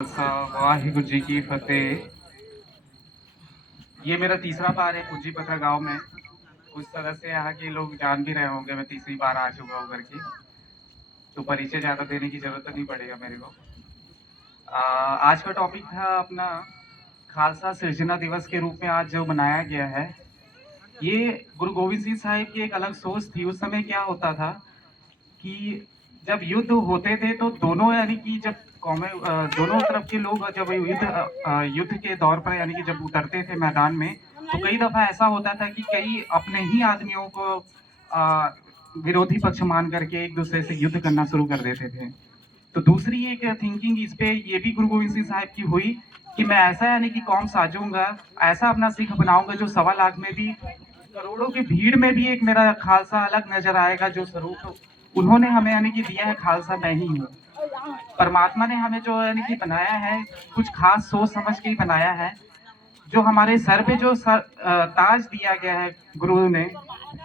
वाहिगुरु जी की फतेह। ये मेरा तीसरा बार है कुज्जी पत्थर गांव में। उस तरह से यहाँ के लोग जान भी रहे होंगे, मैं तीसरी बार आ चुका हूँ करके, तो परिचय ज़्यादा देने की जरूरत तो नहीं पड़ेगा मेरे को। आज का टॉपिक था अपना खालसा सृजना दिवस के रूप में आज जो मनाया गया है। ये गुरु गोविंद सिंह साहिब की एक अलग सोच थी। उस समय क्या होता था कि जब युद्ध होते थे तो दोनों यानी कि जब दोनों तरफ के लोग जब युद्ध के दौर पर यानी कि जब उतरते थे मैदान में, तो कई दफा ऐसा होता था कि कई अपने ही आदमियों को विरोधी पक्ष मान करके एक दूसरे से युद्ध करना शुरू कर देते थे। तो दूसरी एक थिंकिंग इस पे ये भी गुरु गोविंद सिंह साहिब की हुई कि मैं ऐसा यानी कि कौम साजूंगा, ऐसा अपना सिख बनाऊंगा जो 1.25 लाख में भी, करोड़ों की भीड़ में भी एक मेरा खालसा अलग नजर आएगा। जो स्वरूप उन्होंने हमें यानी कि दिया है, खालसा मैं ही हूँ। परमात्मा ने हमें जो यानी कि बनाया है, कुछ खास सोच समझ के ही बनाया है। जो हमारे सर पे जो ताज दिया गया है गुरु ने,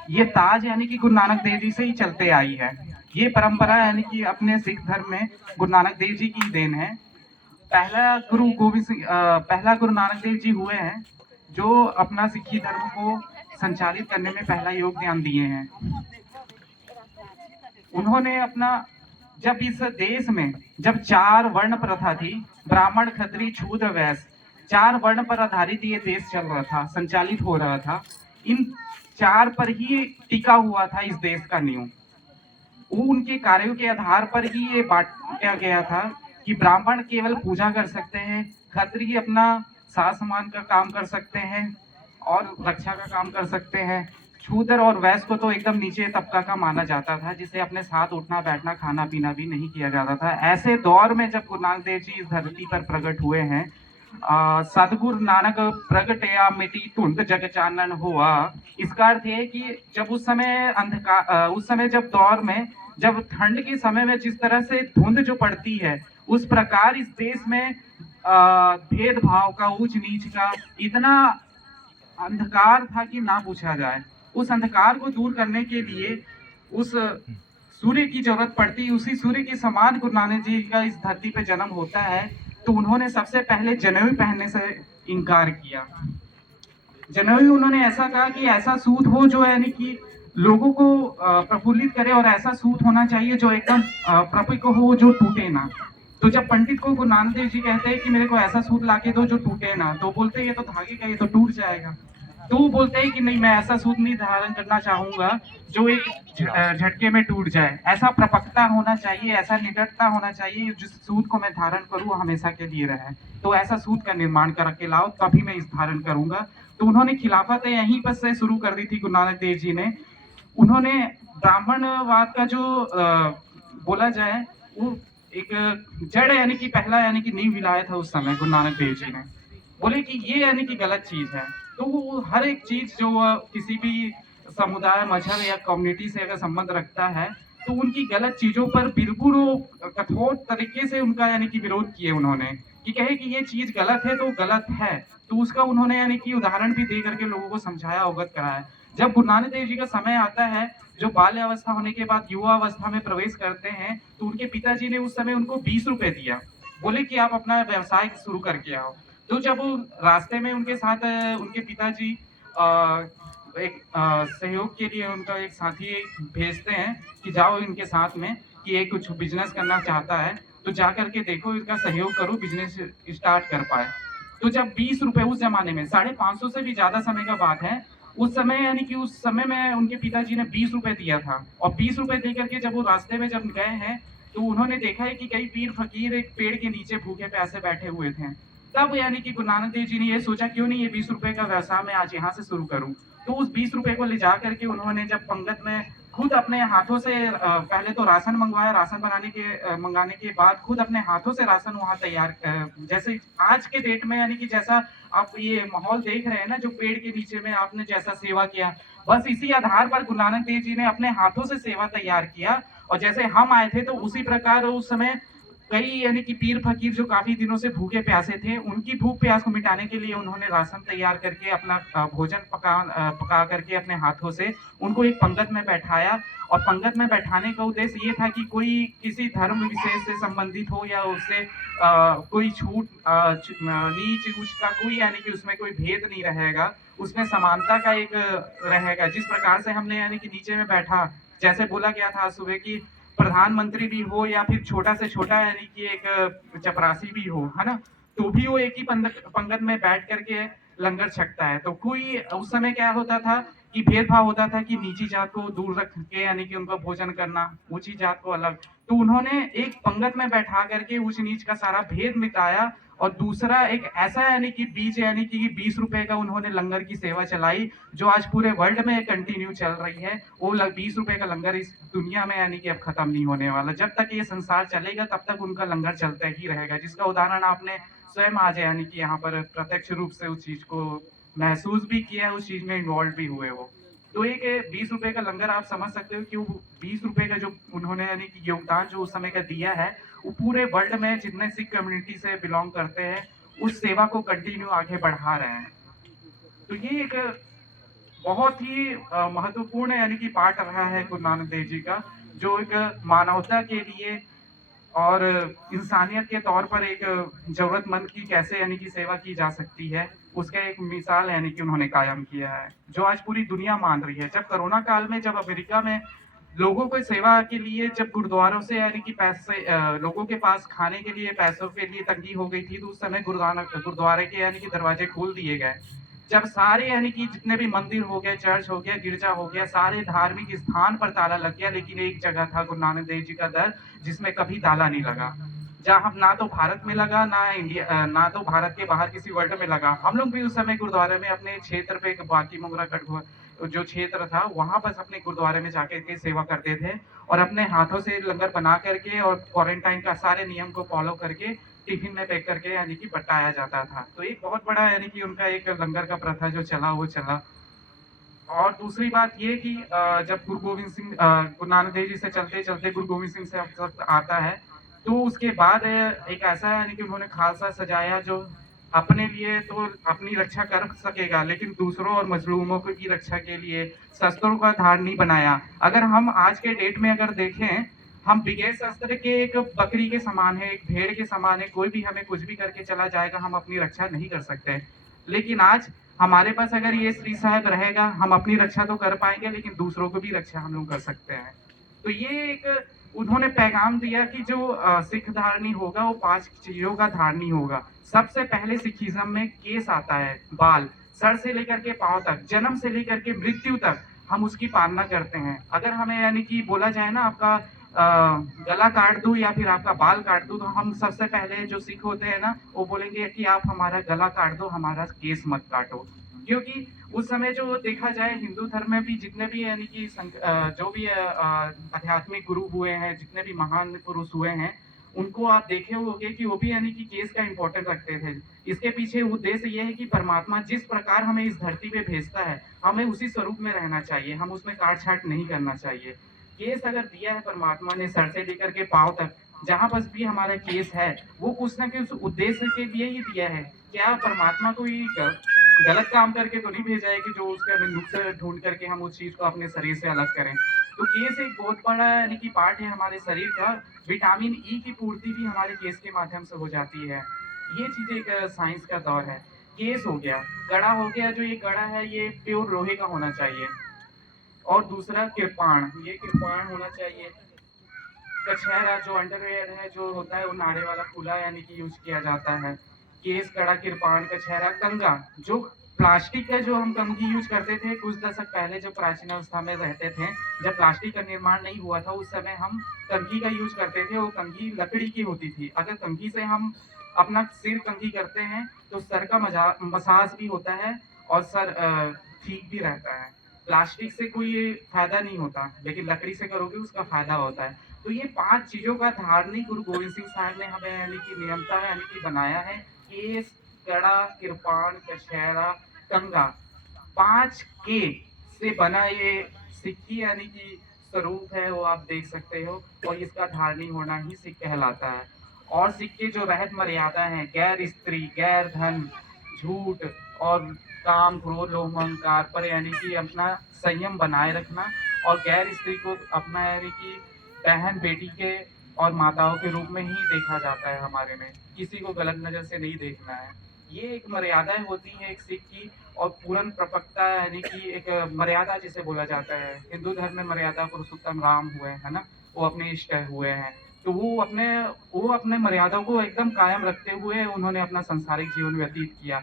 ये ताज यानी कि गुरु नानक देव जी से ही चलते आई है। ये परंपरा यानी कि अपने सिख धर्म में गुरु नानक देव जी की देन है। पहला गुरु नानक देव जी हुए हैं जो अपना सिखी धर्म को संचालित करने में पहला योगदान दिए हैं। उन्होंने अपना, जब इस देश में जब 4 वर्ण प्रथा थी, ब्राह्मण क्षत्रिय शूद्र वैश्य, 4 वर्ण पर आधारित ये देश चल रहा था, संचालित हो रहा था। इन 4 पर ही टिका हुआ था इस देश का नींव। उनके कार्यों के आधार पर ही ये बांटा गया था कि ब्राह्मण केवल पूजा कर सकते हैं, क्षत्रिय अपना साज समान का काम कर सकते हैं और रक्षा का काम कर सकते हैं, शूद्र और वैश्य को तो एकदम नीचे तबका का माना जाता था, जिसे अपने साथ उठना बैठना खाना पीना भी नहीं किया जाता था। ऐसे दौर में जब गुरु नानक देव जी इस धरती पर प्रकट हुए हैं, सतगुरु नानक प्रगटया मिटी धुंध जग चानन हुआ। इसका अर्थ है कि जब उस समय उस समय जब दौर में, जब ठंड के समय में जिस तरह से धुंध जो पड़ती है, उस प्रकार इस देश में भेदभाव का, ऊंच नीच का इतना अंधकार था कि ना पूछा जाए। उस अंधकार को दूर करने के लिए उस सूर्य की जरूरत पड़ती। उसी सूर्य के समान गुरु नानक जी का इस धरती पे जन्म होता है। तो उन्होंने सबसे पहले जनेऊ पहनने से इनकार किया। जनेऊ उन्होंने ऐसा कहा कि ऐसा सूत हो जो यानी कि लोगों को प्रफुल्लित करे, और ऐसा सूत होना चाहिए जो एकदम प्रपिक हो, जो टूटे ना। तो जब पंडित को गुरु नानक देव जी कहते हैं कि मेरे को ऐसा सूत लाके दो जो टूटे ना, तो बोलते हैं ये तो धागे का, ये तो टूट जाएगा। तो वो बोलते हैं कि नहीं, मैं ऐसा सूत नहीं धारण करना चाहूंगा जो एक झटके में टूट जाए। ऐसा प्रपक्ता होना चाहिए, ऐसा निडरता होना चाहिए, जिस सूत को मैं धारण करूं वो हमेशा के लिए रहे। तो ऐसा सूत का निर्माण करके लाओ, तभी मैं इस धारण करूंगा। तो उन्होंने खिलाफत यहीं पर से शुरू कर दी थी गुरु नानक देव जी ने। उन्होंने ब्राह्मणवाद का जो बोला जाए, वो एक जड़ यानी कि पहला यानी कि नींव मिलाया था उस समय गुरु नानक देव जी ने। बोले कि ये यानी कि गलत चीज है। तो वो हर एक चीज जो किसी भी समुदाय, मजहब या कम्युनिटी से अगर संबंध रखता है, तो उनकी गलत चीजों पर बिल्कुल कठोर तरीके से उनका यानी कि विरोध किए उन्होंने, कि कहे कि ये चीज गलत है तो गलत है। तो उसका उन्होंने यानी कि उदाहरण भी दे करके लोगों को समझाया, अवगत कराया। जब गुरु नानक देव जी का समय आता है, जो बाल्य अवस्था होने के बाद युवा अवस्था में प्रवेश करते हैं, तो उनके पिताजी ने उस समय उनको 20 रुपए दिया। बोले कि आप अपना व्यवसाय शुरू करके आओ। तो जब वो रास्ते में उनके साथ उनके पिताजी एक सहयोग के लिए उनका एक साथी भेजते हैं कि जाओ इनके साथ में, कि ये कुछ बिजनेस करना चाहता है, तो जा करके देखो, इनका सहयोग करो, बिजनेस स्टार्ट कर पाए। तो जब 20 रुपए उस जमाने में 550 से भी ज्यादा समय का बात है, उस समय यानी कि उस समय में उनके पिताजी ने 20 रुपए दिया था। और 20 रुपए दे करके जब वो रास्ते में जब गए हैं, तो उन्होंने देखा है कि कई पीर फकीर एक पेड़ के नीचे भूखे प्यासे बैठे हुए थे। तब यानी कि गुरु नानक देव जी ने ये सोचा, क्यों नहीं ये 20 रुपए का व्यवसाय मैं आज यहाँ से शुरू करूँ। तो उस 20 रुपए को ले जा करके उन्होंने जब पंगत में खुद अपने हाथों से पहले तो राशन मंगवाया, राशन मंगाने के बाद खुद अपने हाथों से राशन वहाँ तैयार, जैसे आज के डेट में यानी कि जैसा आप ये माहौल देख रहे हैं ना, जो पेड़ के नीचे में आपने जैसा सेवा किया, बस इसी आधार पर गुरु नानक देव जी ने अपने हाथों से सेवा तैयार किया। और जैसे हम आए थे, तो उसी प्रकार उस समय कई यानी कि पीर फकीर जो काफ़ी दिनों से भूखे प्यासे थे, उनकी भूख प्यास को मिटाने के लिए उन्होंने राशन तैयार करके अपना भोजन पका करके अपने हाथों से उनको एक पंगत में बैठाया और पंगत में बैठाने का उद्देश्य ये था कि कोई किसी धर्म विशेष से संबंधित हो या उससे कोई छूट नीच उसका कोई यानी कि उसमें कोई भेद नहीं रहेगा, उसमें समानता का एक रहेगा। जिस प्रकार से हमने यानी कि नीचे में बैठा, जैसे बोला गया था आज सुबह कि प्रधानमंत्री भी हो या फिर छोटा से छोटा यानी कि एक चपरासी भी हो, है ना? तो भी वो एक ही पंगत में बैठ करके लंगर छकता है। तो कोई उस समय क्या होता था कि भेदभाव होता था कि नीची जात को दूर रख के यानी कि उनका भोजन करना, ऊंची जात को अलग। तो उन्होंने एक पंगत में बैठा करके ऊंच नीच का सारा भेद मिटाया और दूसरा एक ऐसा यानी कि बीच यानी कि 20 रुपए का उन्होंने लंगर की सेवा चलाई जो आज पूरे वर्ल्ड में कंटिन्यू चल रही है। वो 20 रुपए का लंगर इस दुनिया में यानी कि अब खत्म नहीं होने वाला। जब तक ये संसार चलेगा तब तक उनका लंगर चलता ही रहेगा, जिसका उदाहरण आपने स्वयं आज यानी कि यहाँ पर प्रत्यक्ष रूप से उस चीज को महसूस भी किया, उस चीज में इन्वॉल्व भी हुए वो। तो एक 20 रुपए का लंगर आप समझ सकते हो कि वो 20 रुपए का जो उन्होंने यानी कि योगदान जो उस समय का दिया है, वो पूरे वर्ल्ड में जितने सिख कम्युनिटी से बिलोंग करते हैं उस सेवा को कंटिन्यू आगे बढ़ा रहे हैं। तो ये एक बहुत ही महत्वपूर्ण यानी कि पार्ट रहा है गुरु नानक देव जी का, जो एक मानवता के लिए और इंसानियत के तौर पर एक जरूरतमंद की कैसे यानी कि सेवा की जा सकती है, उसका एक मिसाल यानी कि उन्होंने कायम किया है, जो आज पूरी दुनिया मान रही है। जब कोरोना काल में जब अमेरिका में लोगों को सेवा के लिए जब गुरुद्वारों से यानी कि पैसे लोगों के पास खाने के लिए पैसों के लिए तंगी हो गई थी, तो उस समय गुरुद्वारे के यानी कि दरवाजे खोल दिए गए। जब सारे यानी कि जितने भी मंदिर हो गए, चर्च हो गया, गिरजा हो गया, सारे धार्मिक स्थान पर ताला लग गया, लेकिन एक जगह था गुरु नानक देव जी का दर जिसमें कभी ताला नहीं लगा। जहाँ ना तो भारत में लगा, ना इंडिया ना तो भारत के बाहर किसी वर्ल्ड में लगा। हम लोग भी उस समय गुरुद्वारे में अपने क्षेत्र पे बाकी मुगरा कटघोरा जो क्षेत्र था वहां बस अपने गुरुद्वारे में जाकर के सेवा करते थे और अपने हाथों से लंगर बना करके और क्वारंटाइन का सारे नियम को फॉलो करके टिफिन में पैक करके यानी कि बटाया जाता था। तो एक बहुत बड़ा यानी कि उनका एक लंगर का प्रथा जो चला वो चला। और दूसरी बात ये कि जब गुरु नानक देव जी से चलते चलते गुरु गोविंद सिंह से वक्त आता है, तो उसके बाद एक ऐसा यानी कि उन्होंने खालसा सजाया जो अपने लिए तो अपनी रक्षा कर सकेगा, लेकिन दूसरों और मजलूमों की रक्षा के लिए शस्त्रों का धार नहीं बनाया। अगर हम आज के डेट में अगर देखें, हम बगैर शस्त्र के एक बकरी के समान है, एक भेड़ के समान है, कोई भी हमें कुछ भी करके चला जाएगा, हम अपनी रक्षा नहीं कर सकते। लेकिन आज हमारे पास अगर ये श्री साहब रहेगा, हम अपनी रक्षा तो कर पाएंगे लेकिन दूसरों को भी रक्षा हम लोग कर सकते हैं। तो ये एक उन्होंने पैगाम दिया कि जो सिख धारणी होगा वो 5 चीजों का धारणी होगा। सबसे पहले सिखिज्म में केस आता है, बाल, सर से लेकर के पांव तक, जन्म से लेकर के मृत्यु तक हम उसकी पालना करते हैं। अगर हमें यानी कि बोला जाए ना आपका गला काट दूं या फिर आपका बाल काट दूं, तो हम सबसे पहले जो सिख होते हैं ना वो बोलेंगे कि आप हमारा गला काट दो, हमारा केस मत काटो। क्योंकि उस समय जो देखा जाए हिंदू धर्म में भी जितने भी यानी कि जो भी आध्यात्मिक गुरु हुए हैं, जितने भी महान पुरुष हुए हैं, उनको आप देखे होंगे कि वो भी यानी कि केस का इंपॉर्टेंट रखते थे। इसके पीछे उद्देश्य ये है कि परमात्मा जिस प्रकार हमें इस धरती पे भेजता है, हमें उसी स्वरूप में रहना चाहिए, हम उसमें काट छाट नहीं करना चाहिए। केस अगर दिया है परमात्मा ने सर से लेकर के पांव तक, जहां बस भी हमारा केस है, वो कुछ ना कुछ उद्देश्य के लिए ही दिया है। क्या परमात्मा को ही गलत काम करके तो नहीं भेजा है कि जो उसके हमें नुक्स ढूंढ करके हम उस चीज को अपने शरीर से अलग करें। तो केस एक बहुत बड़ा यानी कि पार्ट है हमारे शरीर का। विटामिन ई की पूर्ति भी हमारे केस के माध्यम से हो जाती है। ये चीज एक साइंस का दौर है। केस हो गया, गड़ा हो गया, जो ये गड़ा है ये प्योर लोहे का होना चाहिए। और दूसरा कृपाण, ये कृपाण होना चाहिए। कछहरा जो अंडरवेयर है जो होता है वो नाड़े वाला फूला यानी कि यूज किया जाता है। केस, कड़ा, किरपान, कछहरा, कंगा, जो प्लास्टिक का जो हम कंघी यूज करते थे कुछ दशक पहले, जब प्राचीन अवस्था में रहते थे, जब प्लास्टिक का निर्माण नहीं हुआ था, उस समय हम कंघी का यूज करते थे। वो कंघी लकड़ी की होती थी। अगर कंघी से हम अपना सिर कंघी करते हैं तो सर का मसाज भी होता है और सर ठीक भी रहता है। प्लास्टिक से कोई फायदा नहीं होता, लेकिन लकड़ी से करोगे उसका फायदा होता है। तो ये 5 चीजों का धारणी गुरु गोविंद सिंह साहब ने हमें यानी कि नियमता यानी कि बनाया है। केस, कड़ा, किरपान, कछहरा, कंगा, 5 के से बना ये सिक्की यानी कि स्वरूप है, वो आप देख सकते हो। और इसका धारणी होना ही सिख कहलाता है। और सिख की जो रहत मर्यादा है, गैर स्त्री, गैर धन, झूठ और काम, क्रोध, लोभ, अहंकार पर यानी कि अपना संयम बनाए रखना, और गैर स्त्री को अपना यानी कि बहन बेटी के और माताओं के रूप में ही देखा जाता है हमारे में, किसी को गलत नजर से नहीं देखना है। ये एक मर्यादाएं होती है एक सिख की, और पूर्ण प्रपक्ता यानी कि एक मर्यादा जिसे बोला जाता है। हिंदू धर्म में मर्यादा पुरुषोत्तम राम हुए है ना, वो अपने इष्ट हुए हैं। तो वो अपने मर्यादाओं को एकदम कायम रखते हुए उन्होंने अपना सांसारिक जीवन व्यतीत किया।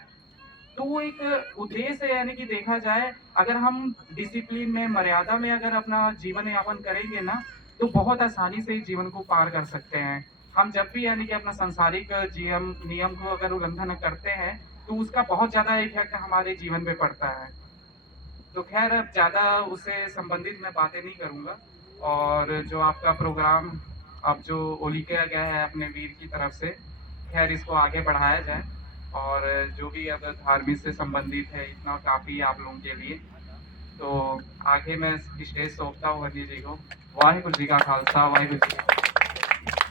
तो वो एक उद्देश्य है, यानी कि देखा जाए अगर हम डिसिप्लिन में, मर्यादा में अगर अपना जीवन यापन करेंगे ना, तो बहुत आसानी से इस जीवन को पार कर सकते हैं। हम जब भी यानी कि अपना सांसारिक जीवन नियम को अगर उल्लंघन करते हैं, तो उसका बहुत ज्यादा इफेक्ट हमारे जीवन पे पड़ता है। तो खैर अब ज़्यादा उससे संबंधित मैं बातें नहीं करूँगा। और जो आपका प्रोग्राम अब जो ओली किया गया है अपने वीर की तरफ से, खैर इसको आगे बढ़ाया जाए। और जो भी अब धार्मिक से संबंधित है, इतना काफ़ी आप लोगों के लिए। तो आगे मैं स्टेज सौंपता हूँ हनी जी को। वाहिगुरु जी का खालसा, वाहिगुरु जी की फतेह।